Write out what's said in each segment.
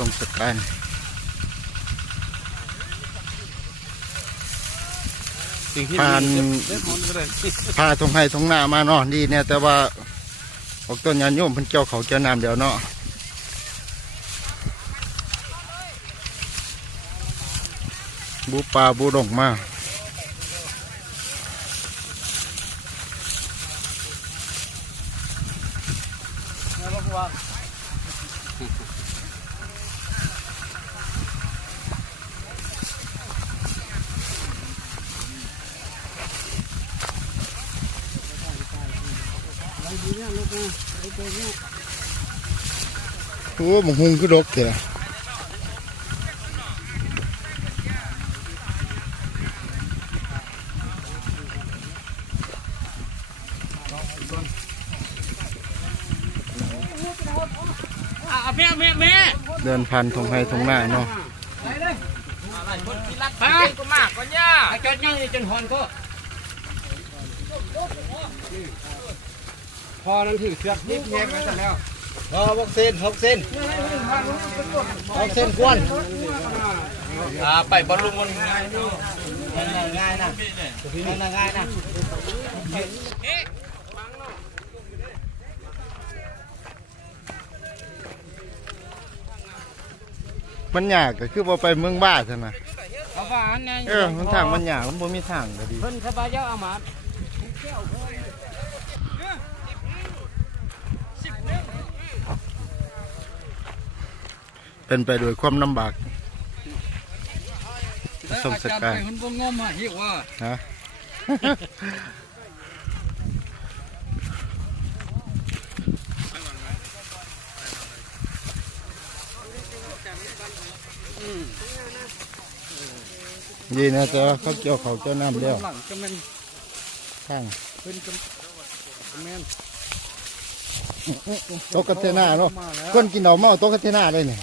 ทรงสการสิ่งที่ผ่านเล็ดมอนก็ได้พาทงไห้ทงหน้ามาเนาะดีเนี่ย แต่ว่าออกต้นยานโยมเพิ่นเกี่ยวเขาวเกี่ยวน้ำเดี๋ยวเนาะบูปลาบูดงมา โอ้หมงหุงคือดกเถอะอะแม่แม่แม่เดินผ่านทงไห้ทงหน้าเนาะไปก็มากก็ย่าจนยังจนหอนก็ พอนั้นถือเชือกนิดแยกไว้ซะแล้วพอหกเส้นหกเส้นหกเส้นกวนอ่าไปบอลลูนมันง่ายง่ายง่ายนะง่ายง่ายนะมันยากก็คือบ่ไปเมืองบ้าใช่ไหมเขาว่าอันนี้เออมันทางมันยากมันบ่มีทางก็ดีเพิ่นสบายเยอะเอามา เป็นไปด้วยความลำบากทรงสการมันบ่งมอะหิวว่าฮะ ดีนะแต่ว่าเขาเกี่ยวเขาวเกี่ยวน้ำแล้วหลังก็แม่นข้างเพิ่นก็แม่นโต๊ะกัตเทน่าเนาะคนกินเหล้าเมาโต๊ะกัตเทน่าเลยเนี่ย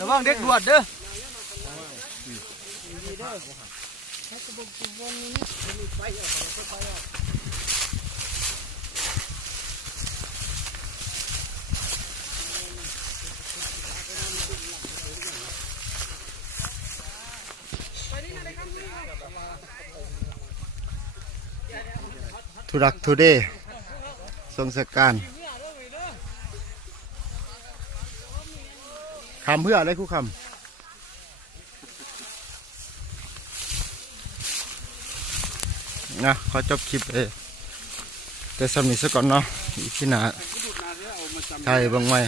ระวังเด็กดวดเด้อ ทุรักทุเดทรงสการคำเพื่ออะไรครูคำนะขอจบคลิปเอแต่สำนีซะก่อนเนาะอีกที่หนาไทยบางไว้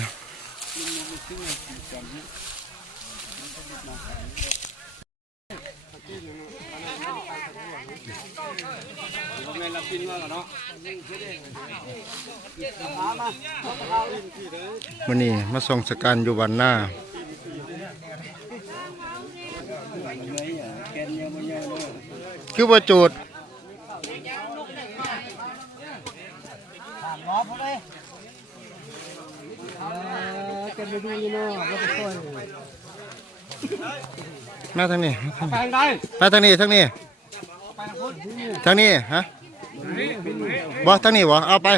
แม่นละปินว่าเนาะวันนี้มาส่งสการอยู่วันหน้าคือว่าจูดแกไปดูนี่เนาะบ่ไปช่วยมาทางนี้ ไปได้มาทางนี้ทางนี้ ทางนี้ ฮะ บ่ทางนี้บ่เอาไป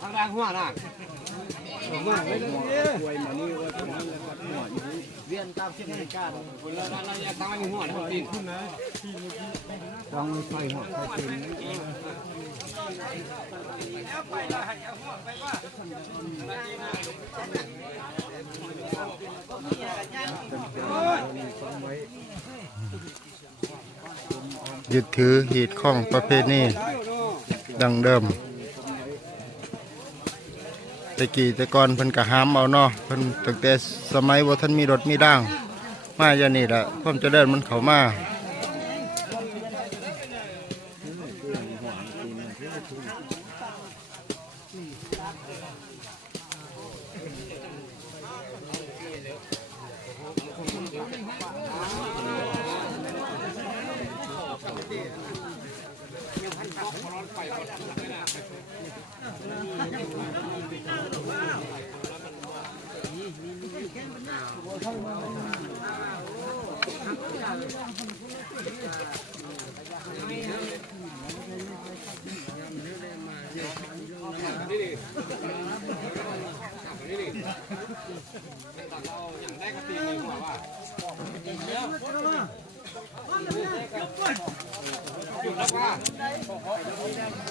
ทางด้านหัวน่ะเวียนตามที่ให้การคนละระยะทางหัวนะครับพี่ขึ้นต้องใส่หัวใส่เป็นยึ ดถือหีดข้องประเภทนี้ ดังเดิมแต่กี่แต่ก่อนเพิ่นกะห้ามเอาเนาะเพิ่นตั้งแต่สมัยว่าท่านมีรถมีด่าง มาอย่างนี้ละความเจริญมันเข้ามา ไปนี่ดิ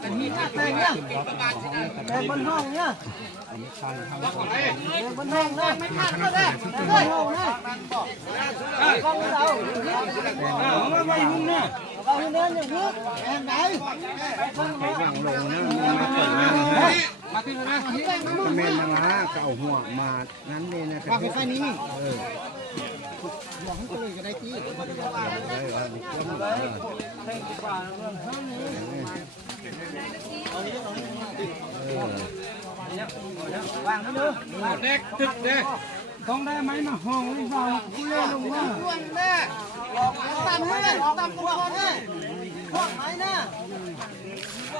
แบ่งบนห้องเนี่ยแบ่งบนห้องนะไม่ขาดก็ได้บนห้องนะกล้องเราเอาไว้หุ่นเนี่ยเอาหุ่นเนี่ยอย่างนี้แบ่งไหนมาขึ้นนะแม่นมาละก็เอาหัวมานั้นเลยนะครับว่าแค่นี้เออหัวของตัวเองก็ได้ที่ เด็กตึกเด็กต้องได้ไหมมาห้องหรือเปล่าเล่นลงว่าตามให้ตามตัวให้ห้องไหนนะ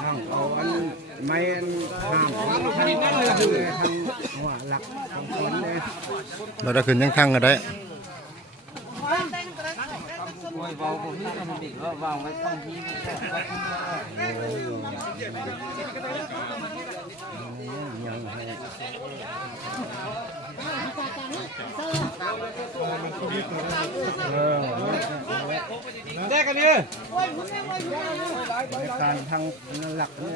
ห้างเอาอันไม้อันห้ามทางทางหัวหลักของคนเลยเราได้ ขึ้นยังทั้งก็ได้ยังให้ได้กันเนี่ยการทางหลักเนี่ย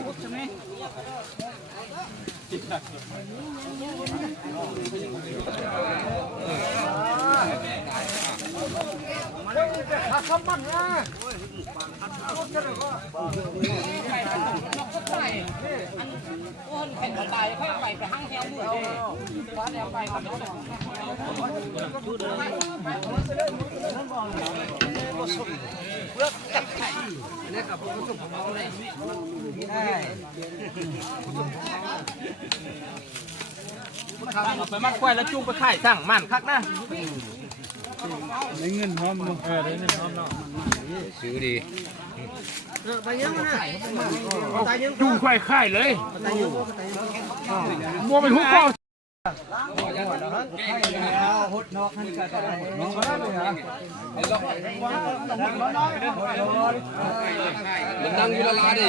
คน แข่งกันตายค่อยไปไปห้างแถวมือเด้ว่าแล้วไปกับรถ เอาไปมัดควายแล้วจูงไปขายสั่งมันคักนะได้เงินพร้อมเนาะซื้อดีไปยังนะตายยังจุ่มควายค่ายเลยมัวเป็นหุกเป้า นั่งอยู่ละลาดิ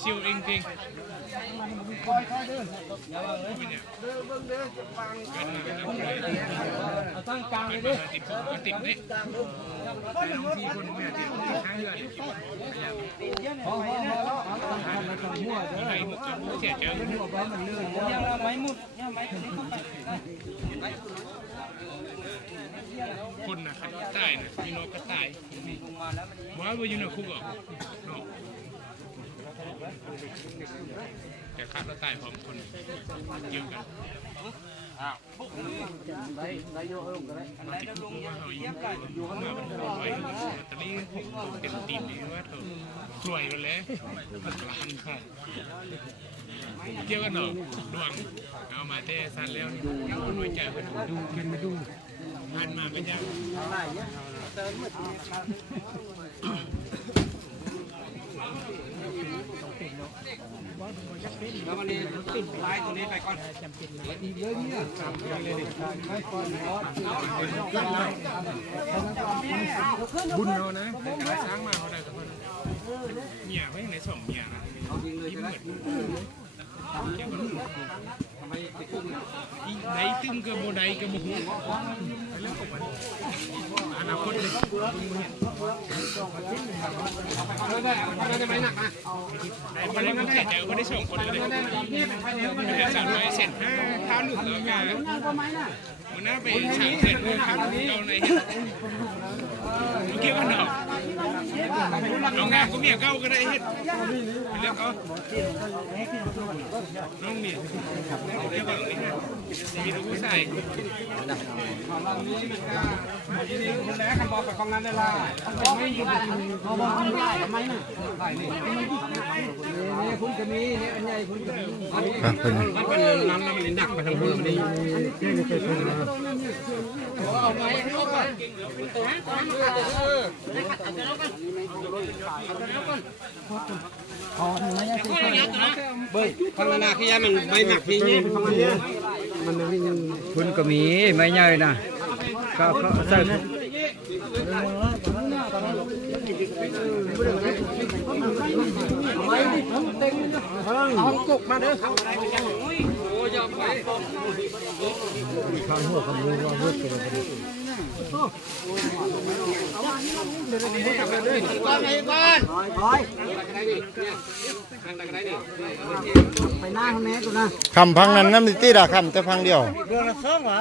ชิวจริงเอาตั้งกลางเลยดิติดก็ติดนี่ทีคนไม่ติดข้างเรือไอ้หมกจะรู้เสียเจอคนนะใครตายนะมีนกก็ตายว่าว่าอยู่ในคุกอะ เนาะแต่คาดว่าตายพร้อมคนเยอะกันได้ได้โยลงกันได้ได้ลงมาเขาอยู่มาเป็นคนไว้ตอนนี้ผมเต็มตีนเลยว่าเธอรวยกันแล้วมันกลางค่ะเที่ยวกันหนอดวงเอามาเต้ซันแล้วดูน้อยใจกันดูกันมาดูผ่านมาเป็นยัง แล้ววันนี้ติดลายตัวนี้ไปก่อนบุญเรานะช้างมาเขาได้กับคนเมียไว้ในสองเมียนะที่เหมือน ไดตึ้งกับโบไดกับโบหูไปเล่นกันเสร็จแล้วก็ได้ส่งคนเลยเดี๋ยวสามร้อยเสร็จห้าเท้าหนึ่งแล้วกัน มันน่าไปฉากเสร็จเลยครับเราในเมื่อกี้ว่าหนอกเอางานก็เมียเก้าก็ได้เฮ็ดเรื่องเขาน้องเมียเรียกว่าอะไรนะมีลูกผู้ชายอะเป็นมันเป็นน้ำแล้วมันหนักไปทางพื้นนี่เบ้ยพังนาขี้ยามันใบหนักพี่นี่ประมาณนี้คุณก็มีไม่ใหญ่นะก็ก็ใส่เอากกมาเด้อ ไปหน้าข้างแม่กูนะคำพังนั้นน้ำดิตีดาคำแต่พังเดียวเดือนละสองเหรอ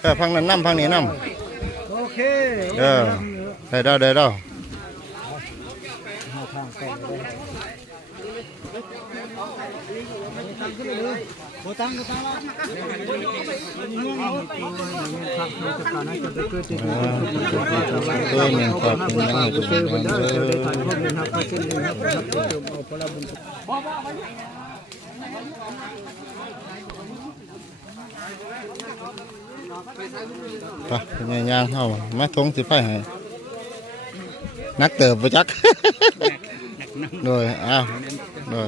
เออพังนั้นน้ำพังนี้น้โอเคำเออได้แล้วได้แล้ว ไปเกิดที่ อ่าตัวเมียครับเป็นยังไงตัว เจอ เมี มัน ย ได้ เอ จะได้ อ ถ่ายข้อมูลครับเช่นนี้ครับครับจมเอาพระบุญ ไปเป็นไงย่างเข้ามาทงสิไฟให้นักเติบประจัก โดยอ้าวโดย